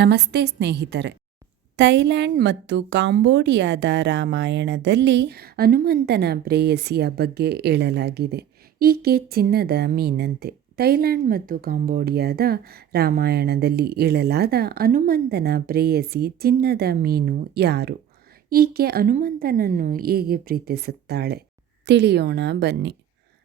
ನಮಸ್ತೆ ಸ್ನೇಹಿತರೆ. ಥೈಲ್ಯಾಂಡ್ ಮತ್ತು ಕಾಂಬೋಡಿಯಾದ ರಾಮಾಯಣದಲ್ಲಿ ಹನುಮಂತನ ಪ್ರೇಯಸಿಯ ಬಗ್ಗೆ ಹೇಳಲಾಗಿದೆ. ಈಕೆ ಚಿನ್ನದ ಮೀನಂತೆ. ಥೈಲ್ಯಾಂಡ್ ಮತ್ತು ಕಾಂಬೋಡಿಯಾದ ರಾಮಾಯಣದಲ್ಲಿ ಹೇಳಲಾದ ಹನುಮಂತನ ಪ್ರೇಯಸಿ ಚಿನ್ನದ ಮೀನು ಯಾರು? ಈಕೆ ಹನುಮಂತನನ್ನು ಹೇಗೆ ಪ್ರೀತಿಸುತ್ತಾಳೆ? ತಿಳಿಯೋಣ ಬನ್ನಿ.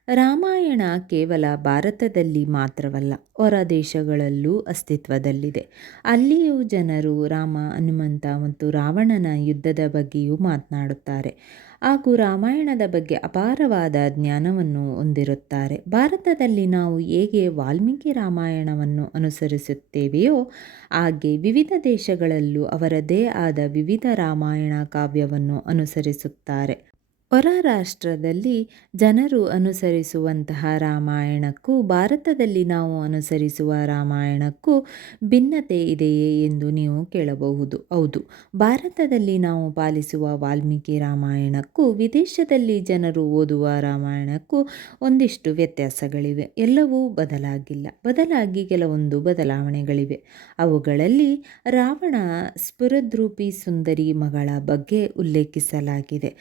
ರಾಮಾಯಣ ಕೇವಲ ಭಾರತದಲ್ಲಿ ಮಾತ್ರವಲ್ಲ, ಹೊರ ದೇಶಗಳಲ್ಲೂ ಅಸ್ತಿತ್ವದಲ್ಲಿದೆ. ಅಲ್ಲಿಯೂ ಜನರು ರಾಮ, ಹನುಮಂತ ಮತ್ತು ರಾವಣನ ಯುದ್ಧದ ಬಗ್ಗೆಯೂ ಮಾತನಾಡುತ್ತಾರೆ. ಹಾಗೂ ರಾಮಾಯಣದ ಬಗ್ಗೆ ಅಪಾರವಾದ ಜ್ಞಾನವನ್ನು ಹೊಂದಿರುತ್ತಾರೆ. ಭಾರತದಲ್ಲಿ ನಾವು ಹೇಗೆ ವಾಲ್ಮೀಕಿ ರಾಮಾಯಣವನ್ನು ಅನುಸರಿಸುತ್ತೇವೆಯೋ, ಹಾಗೆ ವಿವಿಧ ದೇಶಗಳಲ್ಲೂ ಅವರದೇ ಆದ ವಿವಿಧ ರಾಮಾಯಣ ಕಾವ್ಯವನ್ನು ಅನುಸರಿಸುತ್ತಾರೆ. ಹೊರ ರಾಷ್ಟ್ರದಲ್ಲಿ ಜನರು ಅನುಸರಿಸುವಂತಹ ರಾಮಾಯಣಕ್ಕೂ, ಭಾರತದಲ್ಲಿ ನಾವು ಅನುಸರಿಸುವ ರಾಮಾಯಣಕ್ಕೂ ಭಿನ್ನತೆ ಇದೆಯೇ ಎಂದು ನೀವು ಕೇಳಬಹುದು. ಹೌದು, ಭಾರತದಲ್ಲಿ ನಾವು ಪಾಲಿಸುವ ವಾಲ್ಮೀಕಿ ರಾಮಾಯಣಕ್ಕೂ, ವಿದೇಶದಲ್ಲಿ ಜನರು ಓದುವ ರಾಮಾಯಣಕ್ಕೂ ಒಂದಿಷ್ಟು ವ್ಯತ್ಯಾಸಗಳಿವೆ. ಎಲ್ಲವೂ ಬದಲಾಗಿಲ್ಲ. ಬದಲಾಗಿ ಕೆಲವೊಂದು ಬದಲಾವಣೆಗಳಿವೆ. ಅವುಗಳಲ್ಲಿ ರಾವಣ ಸ್ಫುರದ್ರೂಪಿ ಸುಂದರಿ ಮಗಳ ಬಗ್ಗೆ ಉಲ್ಲೇಖಿಸಲಾಗಿದೆ.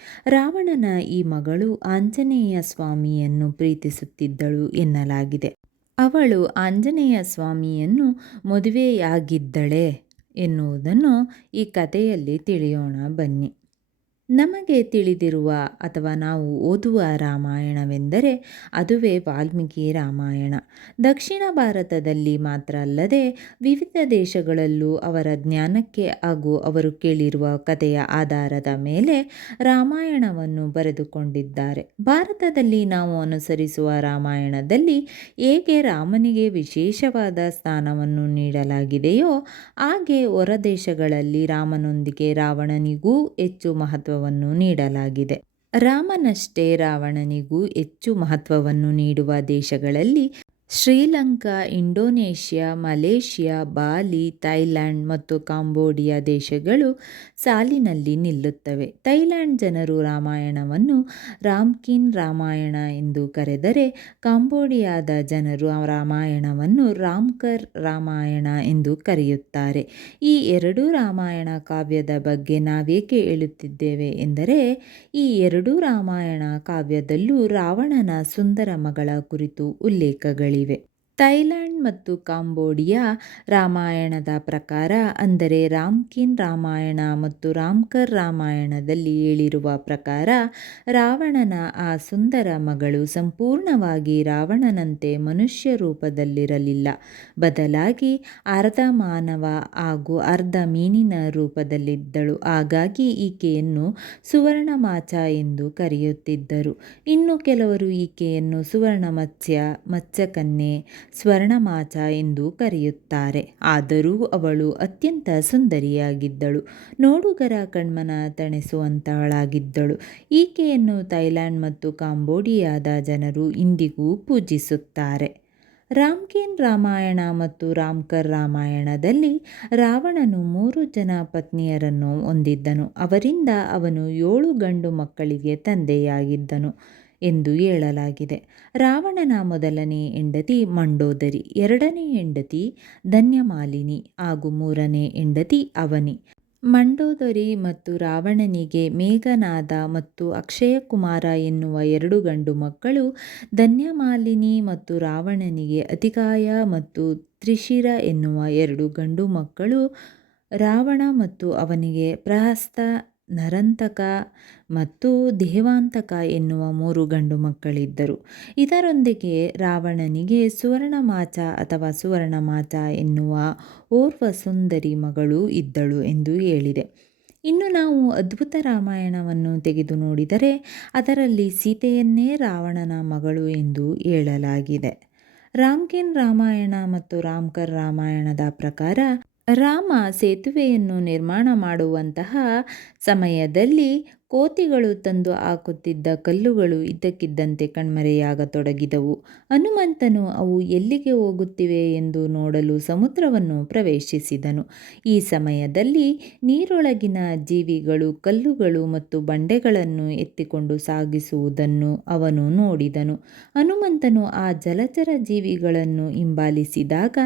ರಾವಣನ ಈ ಮಗಳು ಆಂಜನೇಯ ಸ್ವಾಮಿಯನ್ನು ಪ್ರೀತಿಸುತ್ತಿದ್ದಳು ಎನ್ನಲಾಗಿದೆ. ಅವಳು ಆಂಜನೇಯ ಸ್ವಾಮಿಯನ್ನು ಮದುವೆಯಾಗಿದ್ದಳೆ ಎನ್ನುವುದನ್ನು ಈ ಕಥೆಯಲ್ಲಿ ತಿಳಿಯೋಣ ಬನ್ನಿ. ನಮಗೆ ತಿಳಿದಿರುವ ಅಥವಾ ನಾವು ಓದುವ ರಾಮಾಯಣವೆಂದರೆ ಅದುವೇ ವಾಲ್ಮೀಕಿ ರಾಮಾಯಣ. ದಕ್ಷಿಣ ಭಾರತದಲ್ಲಿ ಮಾತ್ರ ಅಲ್ಲದೆ ವಿವಿಧ ದೇಶಗಳಲ್ಲೂ ಅವರ ಜ್ಞಾನಕ್ಕೆ ಹಾಗೂ ಅವರು ಕೇಳಿರುವ ಕಥೆಯ ಆಧಾರದ ಮೇಲೆ ರಾಮಾಯಣವನ್ನು ಬರೆದುಕೊಂಡಿದ್ದಾರೆ. ಭಾರತದಲ್ಲಿ ನಾವು ಅನುಸರಿಸುವ ರಾಮಾಯಣದಲ್ಲಿ ಹೇಗೆ ರಾಮನಿಗೆ ವಿಶೇಷವಾದ ಸ್ಥಾನವನ್ನು ನೀಡಲಾಗಿದೆಯೋ ಹಾಗೆ ಹೊರದೇಶಗಳಲ್ಲಿ ರಾಮನೊಂದಿಗೆ ರಾವಣನಿಗೂ ಹೆಚ್ಚು ಮಹತ್ವ ಮಹತ್ವವನ್ನು ನೀಡಲಾಗಿದೆ. ರಾಮನಷ್ಟೇ ರಾವಣನಿಗೂ ಹೆಚ್ಚು ಮಹತ್ವವನ್ನು ನೀಡುವ ದೇಶಗಳಲ್ಲಿ Sri Lanka, Indonesia, Malaysia, Bali, Thailand ಮತ್ತು ಕಾಂಬೋಡಿಯಾ ದೇಶಗಳು ಸಾಲಿನಲ್ಲಿ ನಿಲ್ಲುತ್ತವೆ. ಥೈಲ್ಯಾಂಡ್ ಜನರು ರಾಮಾಯಣವನ್ನು ರಾಮ್ಕಿನ್ ರಾಮಾಯಣ ಎಂದು ಕರೆದರೆ ಕಾಂಬೋಡಿಯಾದ ಜನರು ರಾಮಾಯಣವನ್ನು ರಾಮ್ಕರ್ ರಾಮಾಯಣ ಎಂದು ಕರೆಯುತ್ತಾರೆ. ಈ ಎರಡೂ ರಾಮಾಯಣ ಕಾವ್ಯದ ಬಗ್ಗೆ ನಾವೇಕೆ ಹೇಳುತ್ತಿದ್ದೇವೆ ಎಂದರೆ, ಈ ಎರಡೂ ರಾಮಾಯಣ ಕಾವ್ಯದಲ್ಲೂ ರಾವಣನ ಸುಂದರ ಮಗಳ ಕುರಿತು ಉಲ್ಲೇಖಗಳಿವೆ ಥೈಲ್ಯಾಂಡ್ ಮತ್ತು ಕಾಂಬೋಡಿಯಾ ರಾಮಾಯಣದ ಪ್ರಕಾರ, ಅಂದರೆ ರಾಮ್ಕಿನ್ ರಾಮಾಯಣ ಮತ್ತು ರಾಮ್ಕರ್ ರಾಮಾಯಣದಲ್ಲಿ ಹೇಳಿರುವ ಪ್ರಕಾರ, ರಾವಣನ ಆ ಸುಂದರ ಮಗಳು ಸಂಪೂರ್ಣವಾಗಿ ರಾವಣನಂತೆ ಮನುಷ್ಯ ರೂಪದಲ್ಲಿರಲಿಲ್ಲ. ಬದಲಾಗಿ ಅರ್ಧ ಮಾನವ ಹಾಗೂ ಅರ್ಧ ಮೀನಿನ ರೂಪದಲ್ಲಿದ್ದಳು. ಹಾಗಾಗಿ ಈಕೆಯನ್ನು ಸುವರ್ಣಮಾಚ ಎಂದು ಕರೆಯುತ್ತಿದ್ದರು. ಇನ್ನು ಕೆಲವರು ಈಕೆಯನ್ನು ಸುವರ್ಣ ಮತ್ಸ್ಯ ಮತ್ಸ್ಯಕನ್ಯೆ ಸ್ವರ್ಣಮಾಚ ಎಂದು ಕರೆಯುತ್ತಾರೆ. ಆದರೂ ಅವಳು ಅತ್ಯಂತ ಸುಂದರಿಯಾಗಿದ್ದಳು. ನೋಡುಗರ ಕಣ್ಮನ ತಣಿಸುವಂತಹಳಾಗಿದ್ದಳು. ಈಕೆಯನ್ನು ಥೈಲ್ಯಾಂಡ್ ಮತ್ತು ಕಾಂಬೋಡಿಯಾದ ಜನರು ಇಂದಿಗೂ ಪೂಜಿಸುತ್ತಾರೆ. ರಾಮ್ಕೇನ್ ರಾಮಾಯಣ ಮತ್ತು ರಾಮ್ಕರ್ ರಾಮಾಯಣದಲ್ಲಿ ರಾವಣನು ಮೂರು ಜನ ಪತ್ನಿಯರನ್ನು ಹೊಂದಿದ್ದನು. ಅವರಿಂದ ಅವನು ಏಳು ಗಂಡು ಮಕ್ಕಳಿಗೆ ತಂದೆಯಾಗಿದ್ದನು. ಎಂದು ಹೇಳಲಾಗಿದೆ. ರಾವಣನ ಮೊದಲನೇ ಹೆಂಡತಿ ಮಂಡೋದರಿ, ಎರಡನೇ ಹೆಂಡತಿ ಧನ್ಯಮಾಲಿನಿ, ಹಾಗೂ ಮೂರನೇ ಹೆಂಡತಿ ಅವನಿ. ಮಂಡೋದರಿ ಮತ್ತು ರಾವಣನಿಗೆ ಮೇಘನಾದ ಮತ್ತು ಅಕ್ಷಯಕುಮಾರ ಎನ್ನುವ ಎರಡು ಗಂಡು ಮಕ್ಕಳು ಧನ್ಯಮಾಲಿನಿ ಮತ್ತು ರಾವಣನಿಗೆ ಅತಿಕಾಯ ಮತ್ತು ತ್ರಿಶಿರ ಎನ್ನುವ ಎರಡು ಗಂಡು ಮಕ್ಕಳು ರಾವಣ ಮತ್ತು ಅವನಿಗೆ ಪ್ರಹಸ್ತ ನರಂತಕ ಮತ್ತು ದೇವಾಂತಕ ಎನ್ನುವ ಮೂರು ಗಂಡು ಮಕ್ಕಳಿದ್ದರು. ಇದರೊಂದಿಗೆ ರಾವಣನಿಗೆ ಸುವರ್ಣಮಾಚ ಅಥವಾ ಸುವರ್ಣಮಾಚ ಎನ್ನುವ ಓರ್ವ ಸುಂದರಿ ಮಗಳು ಇದ್ದಳು ಎಂದು ಹೇಳಿದೆ. ಇನ್ನು ನಾವು ಅದ್ಭುತ ರಾಮಾಯಣವನ್ನು ತೆಗೆದು ನೋಡಿದರೆ ಅದರಲ್ಲಿ ಸೀತೆಯನ್ನೇ ರಾವಣನ ಮಗಳು ಎಂದು ಹೇಳಲಾಗಿದೆ. ರಾಮ್ಕಿನ್ ರಾಮಾಯಣ ಮತ್ತು ರಾಮ್ಕರ್ ರಾಮಾಯಣದ ಪ್ರಕಾರ ರಾಮ ಸೇತುವೆಯನ್ನು ನಿರ್ಮಾಣ ಮಾಡುವಂತಹ ಸಮಯದಲ್ಲಿ ಕೋತಿಗಳು ತಂದು ಹಾಕುತ್ತಿದ್ದ ಕಲ್ಲುಗಳು ಇದ್ದಕ್ಕಿದ್ದಂತೆ ಕಣ್ಮರೆಯಾಗತೊಡಗಿದವು. ಹನುಮಂತನು, ಅವು ಎಲ್ಲಿಗೆ ಹೋಗುತ್ತಿವೆ ಎಂದು ನೋಡಲು ಸಮುದ್ರವನ್ನು ಪ್ರವೇಶಿಸಿದನು. ಈ ಸಮಯದಲ್ಲಿ ನೀರೊಳಗಿನ ಜೀವಿಗಳು, ಕಲ್ಲುಗಳು ಮತ್ತು ಬಂಡೆಗಳನ್ನು ಎತ್ತಿಕೊಂಡು ಸಾಗಿಸುವುದನ್ನು ಅವನು ನೋಡಿದನು. ಹನುಮಂತನು ಆ ಜಲಚರ ಜೀವಿಗಳನ್ನು ಹಿಂಬಾಲಿಸಿದಾಗ,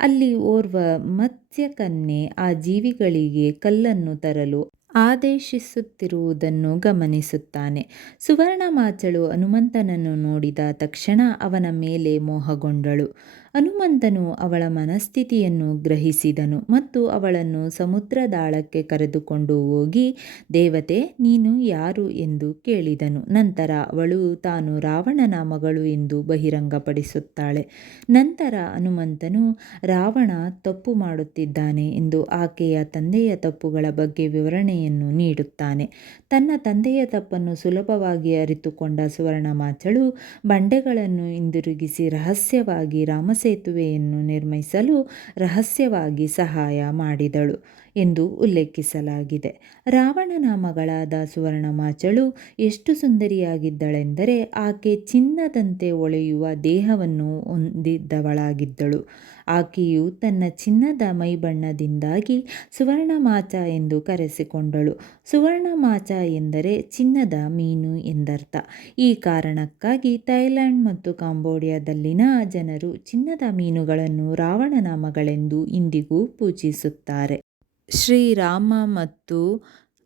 ಅಲ್ಲಿ ಓರ್ವ ಮತ್ಸ್ಯಕನ್ಯೆ ಆ ಜೀವಿಗಳಿಗೆ ಕಲ್ಲನ್ನು ತರಲು ಆದೇಶಿಸುತ್ತಿರುವುದನ್ನು ಗಮನಿಸುತ್ತಾನೆ. ಸುವರ್ಣಮಾಚಳು ಹನುಮಂತನನ್ನು ನೋಡಿದ ತಕ್ಷಣ ಅವನ ಮೇಲೆ ಮೋಹಗೊಂಡಳು. ಹನುಮಂತನು ಅವಳ ಮನಸ್ಥಿತಿಯನ್ನು ಗ್ರಹಿಸಿದನು ಮತ್ತು ಅವಳನ್ನು ಸಮುದ್ರದಾಳಕ್ಕೆ ಕರೆದುಕೊಂಡು ಹೋಗಿ, ದೇವತೆ, ನೀನು ಯಾರು ಎಂದು ಕೇಳಿದನು. ನಂತರ ಅವಳು ತಾನು ರಾವಣನ ಮಗಳು ಎಂದು ಬಹಿರಂಗಪಡಿಸುತ್ತಾಳೆ. ನಂತರ ಹನುಮಂತನು, ರಾವಣ ತಪ್ಪು ಮಾಡುತ್ತಿದ್ದಾನೆ ಎಂದು ಆಕೆಯ ತಂದೆಯ ತಪ್ಪುಗಳ ಬಗ್ಗೆ ವಿವರಣೆಯನ್ನು ನೀಡುತ್ತಾನೆ. ತನ್ನ ತಂದೆಯ ತಪ್ಪನ್ನು ಸುಲಭವಾಗಿ ಅರಿತುಕೊಂಡ ಸುವರ್ಣಮಾಚಳು ಬಂಡೆಗಳನ್ನು ಹಿಂದಿರುಗಿಸಿ ರಹಸ್ಯವಾಗಿ ರಾಮಸೇತುವೆಯನ್ನು ನಿರ್ಮಿಸಲು ರಹಸ್ಯವಾಗಿ ಸಹಾಯ ಮಾಡಿದಳು. ಎಂದು ಉಲ್ಲೇಖಿಸಲಾಗಿದೆ. ರಾವಣನ ಮಗಳಾದ ಸುವರ್ಣಮಾಚಳು ಎಷ್ಟು ಸುಂದರಿಯಾಗಿದ್ದಳೆಂದರೆ ಆಕೆ ಚಿನ್ನದಂತೆ ಒಳೆಯುವ ದೇಹವನ್ನು ಹೊಂದಿದ್ದವಳಾಗಿದ್ದಳು. ಆಕೆಯು ತನ್ನ ಚಿನ್ನದ ಮೈಬಣ್ಣದಿಂದಾಗಿ ಸುವರ್ಣಮಾಚ ಎಂದು ಕರೆಸಿಕೊಂಡಳು. ಸುವರ್ಣಮಾಚ ಎಂದರೆ ಚಿನ್ನದ ಮೀನು ಎಂದರ್ಥ. ಈ ಕಾರಣಕ್ಕಾಗಿ ಥೈಲ್ಯಾಂಡ್ ಮತ್ತು ಕಾಂಬೋಡಿಯಾದಲ್ಲಿನ ಜನರು ಚಿನ್ನದ ಮೀನುಗಳನ್ನು ರಾವಣನ ಮಗಳೆಂದು ಇಂದಿಗೂ ಪೂಜಿಸುತ್ತಾರೆ. ಶ್ರೀರಾಮ ಮತ್ತು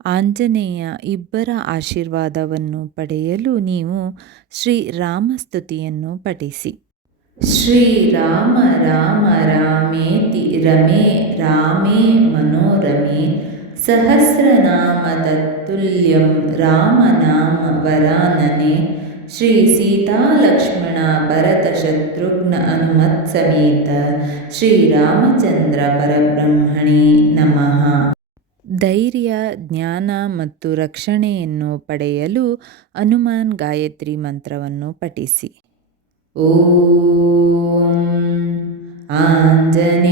ಆಂಜನೇಯ ಇಬ್ಬರ ಆಶೀರ್ವಾದವನ್ನು ಪಡೆಯಲು ನೀವು ಶ್ರೀರಾಮಸ್ತುತಿಯನ್ನು ಪಠಿಸಿ. ಶ್ರೀರಾಮ ರಾಮ ರಾಮೇತಿ ರಮೇ ರಾಮೇ ಮನೋರಮೆ ಸಹಸ್ರನಾಮ ತತ್ತುಲ್ಯಂ ರಾಮನಾಮ ವರಾನನೆ ಶ್ರೀ ಸೀತಾಲಕ್ಷ್ಮಣ ಭರತ ಶತ್ರುಘ್ನ ಹನುಮತ್ ಸಮೇತ ಶ್ರೀರಾಮಚಂದ್ರ ಪರಬ್ರಹ್ಮಣೇ ನಮಃ ಧೈರ್ಯ ಜ್ಞಾನ ಮತ್ತು ರಕ್ಷಣೆಯನ್ನು ಪಡೆಯಲು ಹನುಮಾನ್ ಗಾಯತ್ರಿ ಮಂತ್ರವನ್ನು ಪಠಿಸಿ ಓಂ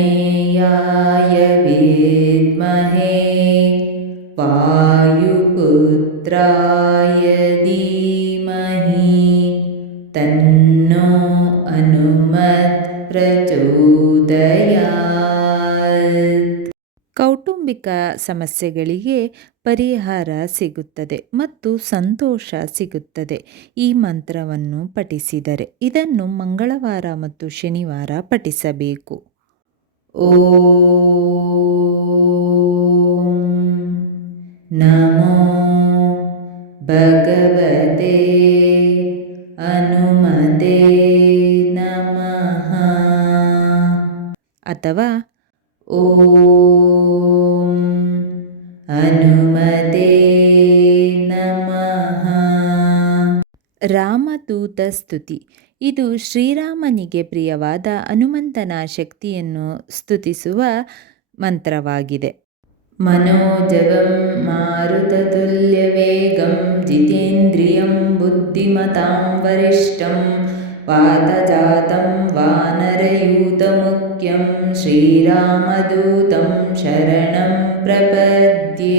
ಆಂಜನೇಯಾಯ ವಿದ್ಮಹೇ ವಾಯುಪುತ್ರಾಯ ಕೌಟುಂಬಿಕ ಸಮಸ್ಯೆಗಳಿಗೆ ಪರಿಹಾರ ಸಿಗುತ್ತದೆ ಮತ್ತು ಸಂತೋಷ ಸಿಗುತ್ತದೆ. ಈ ಮಂತ್ರವನ್ನು ಪಠಿಸಿದರೆ ಇದನ್ನು ಮಂಗಳವಾರ ಮತ್ತು ಶನಿವಾರ ಪಠಿಸಬೇಕು. ಓ ನಮೋ ಭಗವತೆ ರಾಮದೂತ ಸ್ತುತಿ. ಇದು ಶ್ರೀರಾಮನಿಗೆ ಪ್ರಿಯವಾದ ಹನುಮಂತನ ಶಕ್ತಿಯನ್ನು ಸ್ತುತಿಸುವ ಮಂತ್ರವಾಗಿದೆ. ಮನೋಜಗಂ ಮಾರುತತುಲ್ಯ ವೇಗಂ ಜಿತೇಂದ್ರಿಯಂ ಬುದ್ಧಿಮತಾಂ ವರಿಷ್ಠಂ ವಾತಜಾತಂ ವಾನರಯೂತ ಮುಖ್ಯಂ ಶ್ರೀರಾಮದೂತಂ ಶರಣಂ ಪ್ರಪದ್ಯೆ.